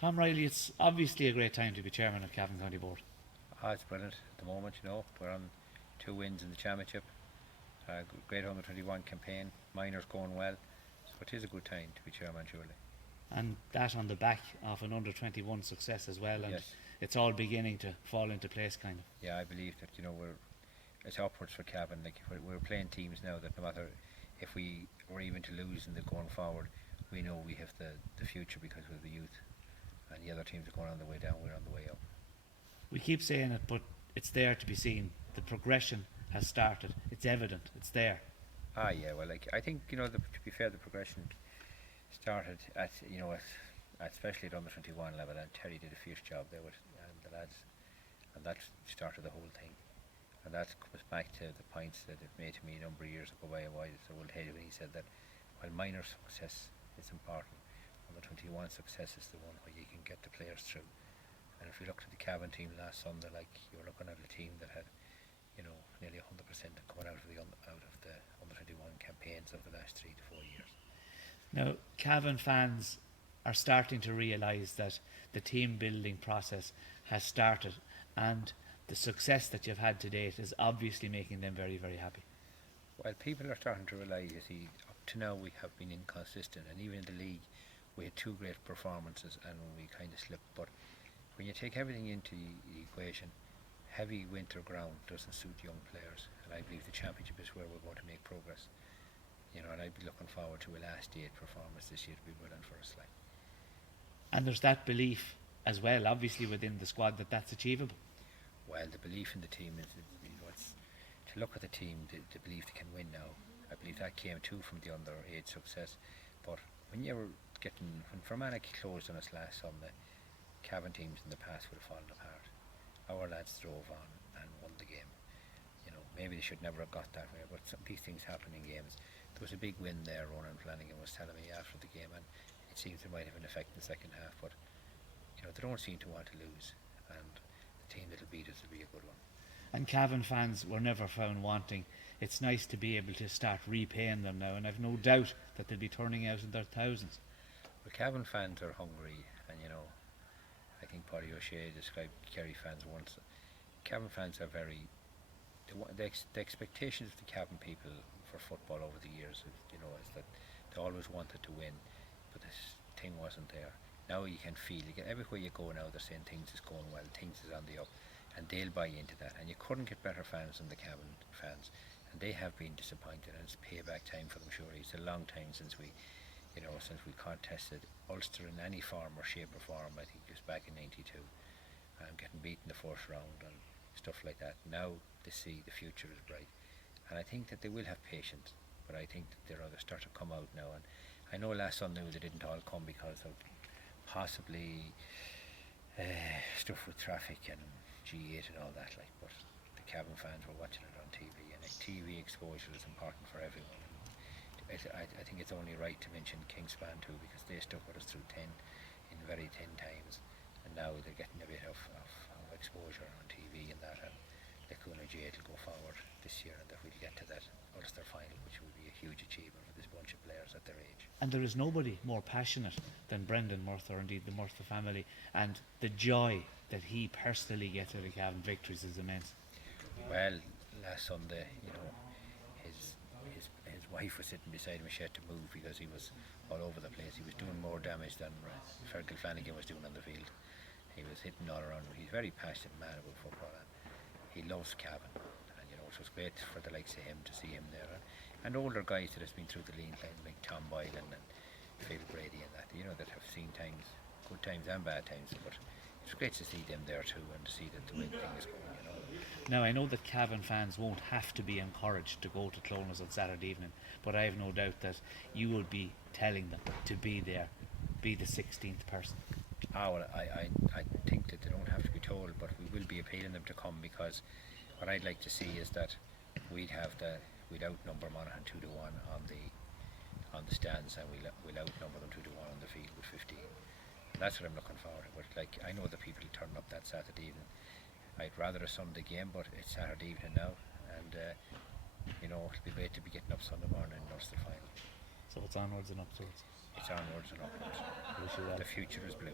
Tom Riley, it's obviously a great time to be chairman of Cavan County Board. It's brilliant at the moment, We're on 2 wins in the championship. Great under 21 campaign. Minors going well. So it is a good time to be chairman, surely. And that on the back of an under 21 success as well. And Yes. it's all beginning to fall into place, kind of. Yeah, I believe that, it's upwards for Cavan. Like, we're playing teams now that no matter if we were even to lose in the going forward, we know we have the future because of the youth. And the other teams are going on the way down, we're on the way up. We keep saying it, but it's there to be seen. The progression has started. It's evident. It's there. Yeah, well, I think, to be fair, the progression started at especially at under 21 level, and Terry did a fierce job there with the lads, and that started the whole thing. And that comes back to the points that it made to me a number of years ago by a wise old head when he said that while minor success is important, under 21 success is the one where you can get the players through. And if we looked at the Cavan team last Sunday, you were looking at a team that had, nearly 100% coming out of the under 21 campaigns of the last 3 to 4 years. Now, Cavan fans are starting to realise that the team building process has started, and the success that you've had to date is obviously making them very, very happy. Well, people are starting to realise, up to now we have been inconsistent, and even in the league we had 2 great performances and we kind of slipped. But when you take everything into the equation, heavy winter ground doesn't suit young players, and I believe the championship is where we're going to make progress. And I'd be looking forward to a last 8 performance this year to be brilliant for us. And there's that belief as well, obviously, within the squad that that's achievable. Well, the belief in the team is, it's to look at the team, the belief they can win now. I believe that came too from the under 8 success. But when Fermanagh closed on us last Sunday, Cavan teams in the past would have fallen apart. Our lads drove on and won the game. Maybe they should never have got that way, but these things happen in games. There was a big win there. Ronan Flanagan was telling me after the game, and it seems there might have an effect in the second half, but they don't seem to want to lose, and the team that'll beat us will be a good one. And Cavan fans were never found wanting. It's nice to be able to start repaying them now, and I've no doubt that they'll be turning out in their thousands. Well, Cavan fans are hungry, and I think Paddy O'Shea described Kerry fans once. Cavan fans are the expectations of the Cavan people for football over the years is that they always wanted to win, but this thing wasn't there. Now you can feel, everywhere you go now they're saying things is going well, things is on the up, and they'll buy into that, and you couldn't get better fans than the Cavan fans, and they have been disappointed, and it's payback time for them surely. It's a long time since we contested Ulster in any form or shape or form. I think it was back in '92, getting beaten the first round and stuff like that. Now they see the future is bright, and I think that they will have patience, but I think that they're start to come out now. And I know last Sunday they didn't all come because of possibly stuff with traffic and G8 and all that, but the Cavan fans were watching it on TV, and TV exposure is important for everyone. I think it's only right to mention Kingspan too, because they stuck with us through 10 in very thin times, and now they're getting a bit of exposure on TV and that, and Lacuna Jade will go forward this year, and that we'll get to that Ulster final, which will be a huge achievement for this bunch of players at their age. And there is nobody more passionate than Brendan Murtha, or indeed the Murtha family, and the joy that he personally gets out of Cavan victories is immense. Well, last Sunday, his wife was sitting beside him. She had to move because he was all over the place. He was doing more damage than Fergal Flanagan was doing on the field. He was hitting all around him. He's a very passionate man about football, and he loves Cavan, and it was great for the likes of him to see him there, and older guys that has been through the lean line like Tom Boylan and Phil Brady and that have seen times, good times and bad times, but it's great to see them there too, and to see that the right thing is going. Now, I know that Cavan fans won't have to be encouraged to go to Clones on Saturday evening, but I have no doubt that you will be telling them to be there, be the 16th person. Well, I think that they don't have to be told, but we will be appealing them to come, because what I'd like to see is that we'd outnumber Monaghan 2-1 on the stands, and we'll outnumber them 2-1 on the field with 15. And that's what I'm looking forward to. But I know the people will turn up that Saturday evening. I'd rather a Sunday game, but it's Saturday evening now, and it'll be great to be getting up Sunday morning in Ulster final. So it's onwards and upwards. It's onwards and upwards. The future is blue.